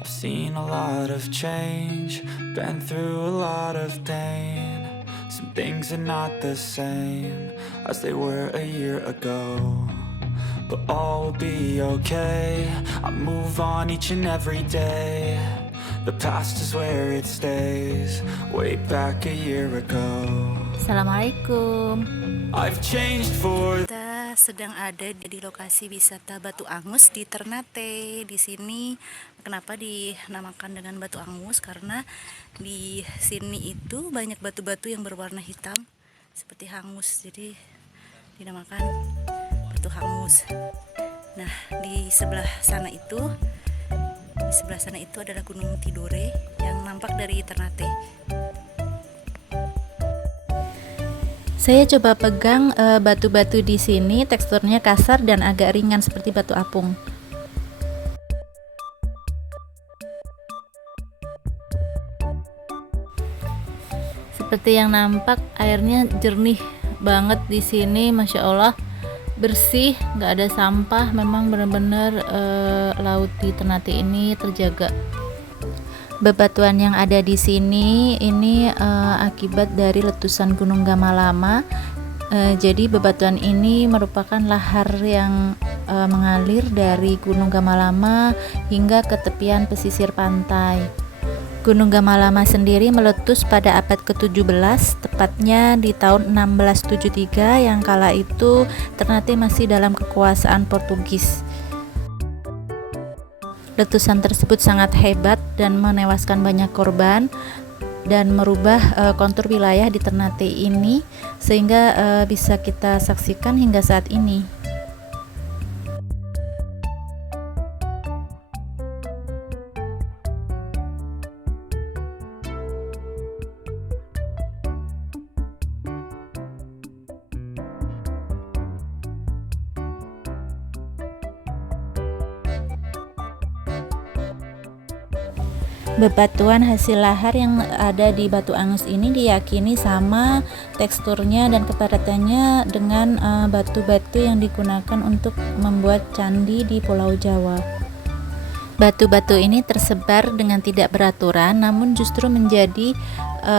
I've seen a lot of change, been through a lot of pain. Some things are not the same as they were a year ago, but all will be okay. I move on each and every day. The past is where it stays, way back a year ago. Assalamualaikum. I've changed for Kita sedang ada di lokasi wisata Batu Angus di Ternate. Di sini kenapa dinamakan dengan Batu Angus? Karena di sini itu banyak batu-batu yang berwarna hitam seperti hangus. Jadi dinamakan Batu Hangus. Nah, di sebelah sana itu adalah Gunung Tidore yang nampak dari Ternate. Saya coba pegang batu-batu di sini, teksturnya kasar dan agak ringan seperti batu apung. Seperti yang nampak, airnya jernih banget di sini, masya Allah, bersih, nggak ada sampah. Memang benar-benar laut di Ternate ini terjaga. Bebatuan yang ada di sini ini akibat dari letusan Gunung Gamalama. Jadi bebatuan ini merupakan lahar yang mengalir dari Gunung Gamalama hingga ke tepian pesisir pantai. Gunung Gamalama sendiri meletus pada abad ke-17, tepatnya di tahun 1673 yang kala itu Ternate masih dalam kekuasaan Portugis. Letusan tersebut sangat hebat dan menewaskan banyak korban dan merubah kontur wilayah di Ternate ini sehingga bisa kita saksikan hingga saat ini. Bebatuan hasil lahar yang ada di Batu Angus ini diyakini sama teksturnya dan kepadatannya dengan batu-batu yang digunakan untuk membuat candi di Pulau Jawa. Batu-batu ini tersebar dengan tidak beraturan, namun justru menjadi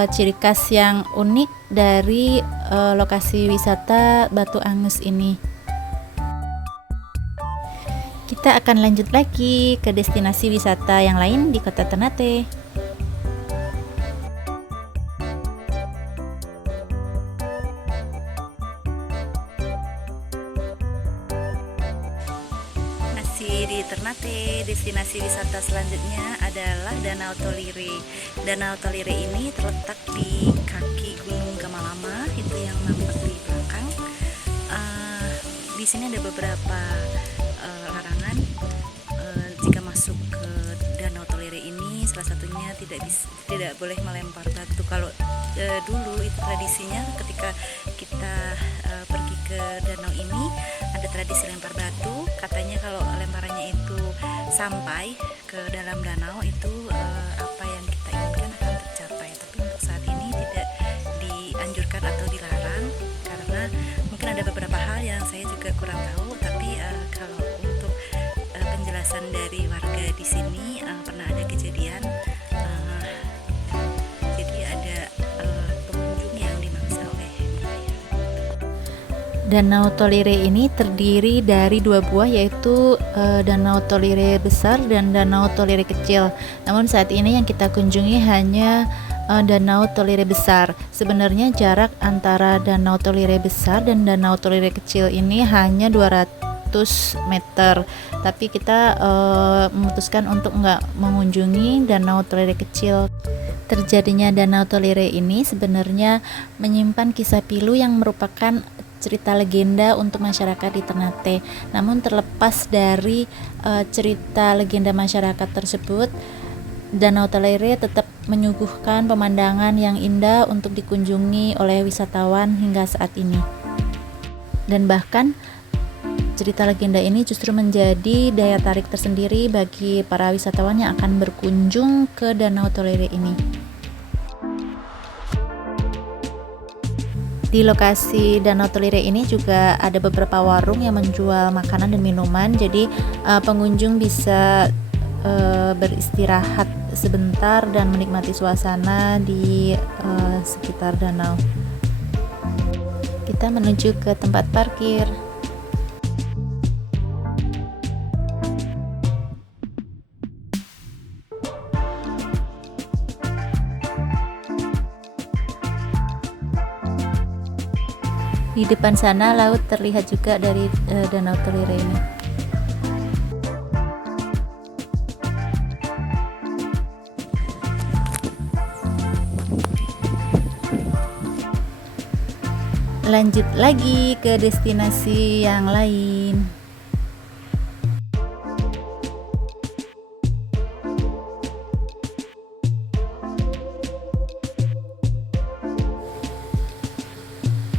ciri khas yang unik dari lokasi wisata Batu Angus ini. Kita akan lanjut lagi ke destinasi wisata yang lain di kota Ternate. Masih di Ternate, destinasi wisata selanjutnya adalah Danau Tolire. Danau Tolire ini terletak di kaki Gunung Gamalama, itu yang nampak di belakang. Di sini ada beberapa larangan jika masuk ke Danau Tolire ini. Salah satunya tidak boleh melempar batu. Kalau dulu itu tradisinya ketika kita pergi ke danau ini ada tradisi lempar batu. Katanya kalau lemparannya itu sampai ke dalam danau itu apa yang kita inginkan akan tercapai. Tapi untuk saat ini tidak dianjurkan atau dilarang karena mungkin ada beberapa hal yang saya juga kurang tahu. Tapi kalau untuk penjelasan dari warga di sini pernah ada kejadian jadi ada pengunjung yang dimangsa oleh buaya. Danau Tolire ini terdiri dari dua buah, yaitu Danau Tolire besar dan Danau Tolire kecil. Namun saat ini yang kita kunjungi hanya Danau Tolire besar. Sebenarnya jarak antara Danau Tolire besar dan Danau Tolire kecil ini hanya 200 meter, tapi kita memutuskan untuk nggak mengunjungi Danau Tolire kecil. Terjadinya Danau Tolire ini sebenarnya menyimpan kisah pilu yang merupakan cerita legenda untuk masyarakat di Ternate. Namun terlepas dari cerita legenda masyarakat tersebut, Danau Tolire tetap menyuguhkan pemandangan yang indah untuk dikunjungi oleh wisatawan hingga saat ini. Dan bahkan cerita legenda ini justru menjadi daya tarik tersendiri bagi para wisatawan yang akan berkunjung ke Danau Tolire ini. Di lokasi Danau Tolire ini juga ada beberapa warung yang menjual makanan dan minuman, jadi pengunjung bisa beristirahat sebentar dan menikmati suasana di sekitar danau. Kita menuju ke tempat parkir. Di depan sana laut terlihat juga dari Danau Tolire ini. Lanjut lagi ke destinasi yang lain.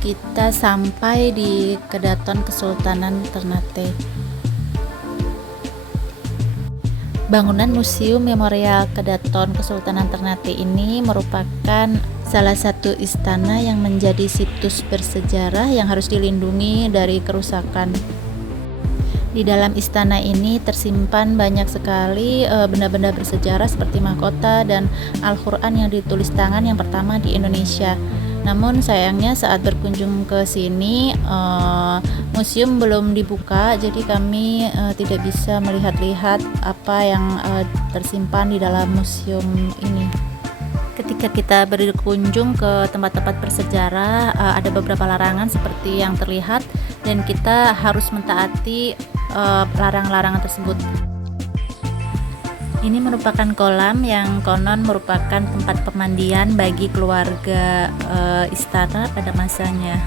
Kita sampai di Kedaton Kesultanan Ternate. Bangunan Museum Memorial Kedaton Kesultanan Ternate ini merupakan salah satu istana yang menjadi situs bersejarah yang harus dilindungi dari kerusakan. Di dalam istana ini tersimpan banyak sekali benda-benda bersejarah seperti mahkota dan Al-Quran yang ditulis tangan yang pertama di Indonesia. Namun sayangnya saat berkunjung ke sini museum belum dibuka, jadi kami tidak bisa melihat-lihat apa yang tersimpan di dalam museum ini. Ketika kita berkunjung ke tempat-tempat bersejarah, ada beberapa larangan seperti yang terlihat dan kita harus mentaati larangan-larangan tersebut. Ini merupakan kolam yang konon merupakan tempat pemandian bagi keluarga istana pada masanya.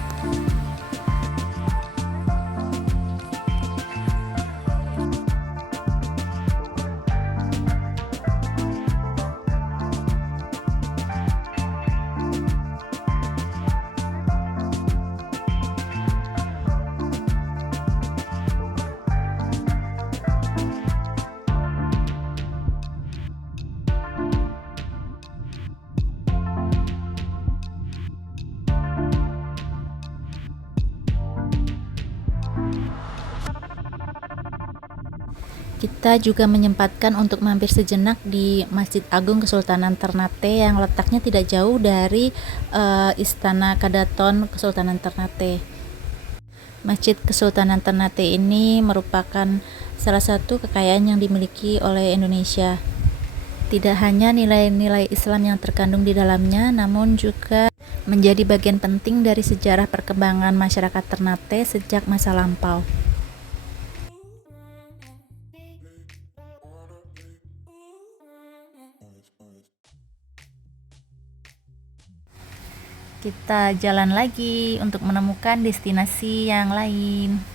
Kita juga menyempatkan untuk mampir sejenak di Masjid Agung Kesultanan Ternate yang letaknya tidak jauh dari Istana Kedaton Kesultanan Ternate. Masjid Kesultanan Ternate ini merupakan salah satu kekayaan yang dimiliki oleh Indonesia. Tidak hanya nilai-nilai Islam yang terkandung di dalamnya, namun juga menjadi bagian penting dari sejarah perkembangan masyarakat Ternate sejak masa lampau. Kita jalan lagi untuk menemukan destinasi yang lain.